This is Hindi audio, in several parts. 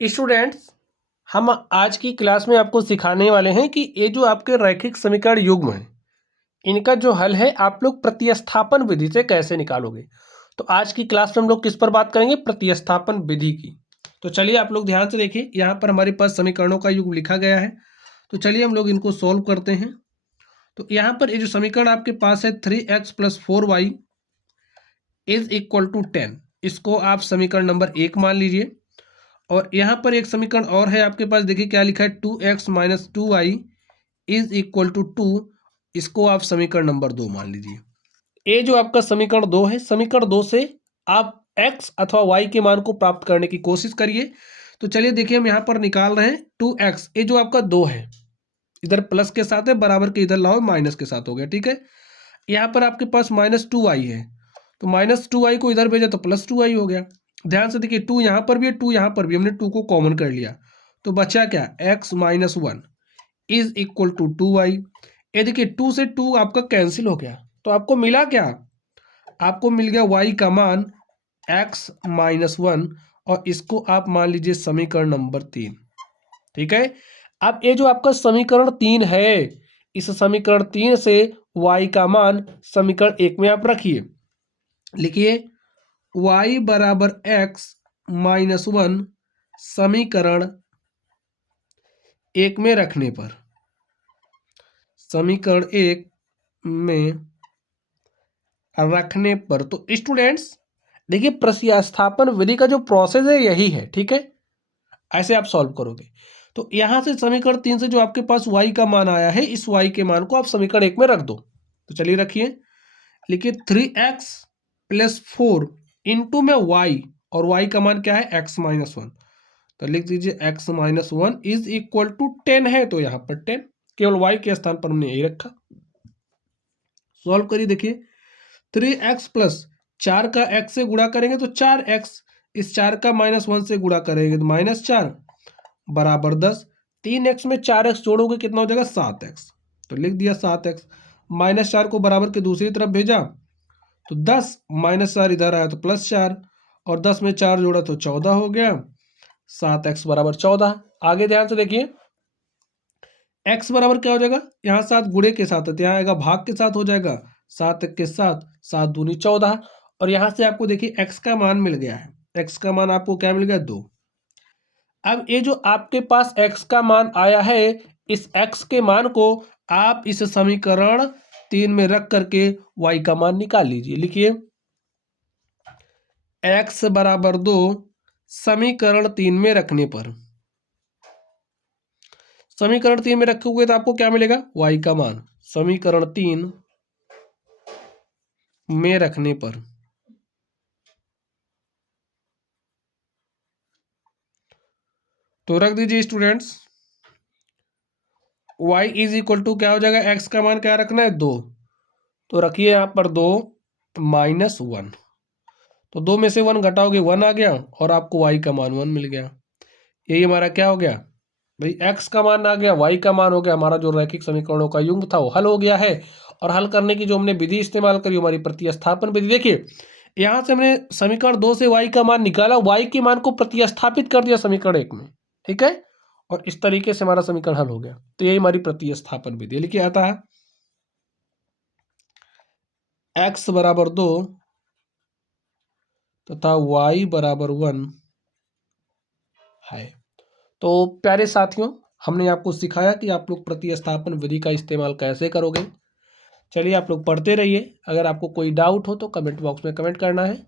स्टूडेंट्स, हम आज की क्लास में आपको सिखाने वाले हैं कि ये जो आपके रैखिक समीकरण युग्म हैं, इनका जो हल है आप लोग प्रतिस्थापन विधि से कैसे निकालोगे। तो आज की क्लास में हम लोग किस पर बात करेंगे? प्रतिस्थापन विधि की। तो चलिए आप लोग ध्यान से देखिए, यहाँ पर हमारे पास समीकरणों का युग्म लिखा गया है। तो चलिए हम लोग इनको सॉल्व करते हैं। तो यहाँ पर ये जो समीकरण आपके पास है 3x + 4y = 10, इसको आप समीकरण नंबर 1 मान लीजिए। और यहाँ पर एक समीकरण और है आपके पास, देखिए क्या लिखा है, 2x - 2y = 2, इसको आप समीकरण नंबर 2 मान लीजिए। ये जो आपका समीकरण 2 है, समीकरण 2 से आप x अथवा y के मान को प्राप्त करने की कोशिश करिए। तो चलिए देखिए, हम यहाँ पर निकाल रहे हैं 2x, ये जो आपका 2 है इधर प्लस के साथ है, बराबर के इधर लाओ माइनस के साथ हो गया, ठीक है। यहाँ पर आपके पास -2y है, तो -2y को इधर भेजा तो +2y हो गया। ध्यान से देखिए, 2 यहाँ पर भी है, 2 यहाँ पर भी, हमने 2 को कॉमन कर लिया तो बचा क्या, x - 1 = 2y। ये देखिए 2 से 2 आपका कैंसिल हो गया, तो आपको मिला क्या, आपको मिल गया y का मान x - 1, और इसको आप मान लीजिए समीकरण नंबर 3, ठीक है। अब ये जो आपका समीकरण 3 है, इस समीकरण 3 से y का मान समीकरण 1 में आप रखिए, लिखिए y = x - 1 समीकरण 1 में रखने पर, समीकरण 1 में रखने पर। तो स्टूडेंट्स देखिए, प्रतिस्थापन विधि का जो प्रोसेस है यही है, ठीक है। ऐसे आप सॉल्व करोगे। तो यहां से समीकरण 3 से जो आपके पास y का मान आया है, इस y के मान को आप समीकरण 1 में रख दो। तो चलिए रखिए, लिखिए 3x + 4 इंटू में y, और y का मान क्या है, x - 1, तो लिख दीजिए x - 1 = 10 है, तो यहाँ पर 10 केवल y के स्थान पर हमने यही रखा। सॉल्व करिए, देखिए 3x + 4 का x से गुणा करेंगे तो 4x, इस 4 का -1 से गुणा करेंगे तो -4 बराबर 10, 3x में 4x जोड़ोगे कितना हो जाएगा, 7x, तो लिख दिया 7x। -4 को बराबर के दूसरी तरफ भेजा तो 10, -4 इधर आया तो +4, और 10 में 4 जोड़ा तो 14 हो गया, 7x = 14। आगे ध्यान से देखिए, x बराबर क्या हो जाएगा, यहाँ 7 गुणे के साथ है तो यहाँ आएगा भाग के साथ हो जाएगा, 7 के साथ 7 दूनी 14, और यहाँ से आपको देखिए x का मान मिल गया है, x का मान आपको क्या मिल गया, 2। अब ये जो आपके पास x का मान आया है, इस x के मान को आप इस समीकरण 3 में रख करके y का मान निकाल लीजिए। लिखिए x = 2 समीकरण 3 में रखने पर, समीकरण 3 में रखोगे तो आपको क्या मिलेगा, y का मान समीकरण 3 में रखने पर। तो रख दीजिए स्टूडेंट्स, y = क्या हो जाएगा, x का मान क्या रखना है, 2, तो रखिए यहाँ पर 2 -1, तो 2 में से 1 घटाओगे 1 आ गया, और आपको y का मान 1 मिल गया। यही हमारा क्या हो गया भाई, x का मान आ गया, y का मान हो गया, हमारा जो रैखिक समीकरणों का युग्म था वो हल हो गया है। और हल करने की जो हमने विधि इस्तेमाल करी, हमारी प्रतिस्थापन विधि। देखिए यहाँ से हमने समीकरण 2 से y का मान निकाला, y के मान को प्रतिस्थापित कर दिया समीकरण 1 में, ठीक है, और इस तरीके से हमारा समीकरण हल हो गया। तो यही हमारी प्रतिस्थापन विधि। लिखिए आता है x = 2 तथा y = 1 है। तो प्यारे साथियों, हमने आपको सिखाया कि आप लोग प्रतिस्थापन विधि का इस्तेमाल कैसे करोगे। चलिए आप लोग पढ़ते रहिए। अगर आपको कोई डाउट हो तो कमेंट बॉक्स में कमेंट करना है।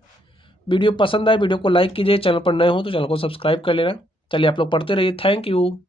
वीडियो पसंद आए वीडियो को लाइक कीजिए, चैनल पर नए हो तो चैनल को सब्सक्राइब कर लेना। चलिए आप लोग पढ़ते रहिए। Thank you.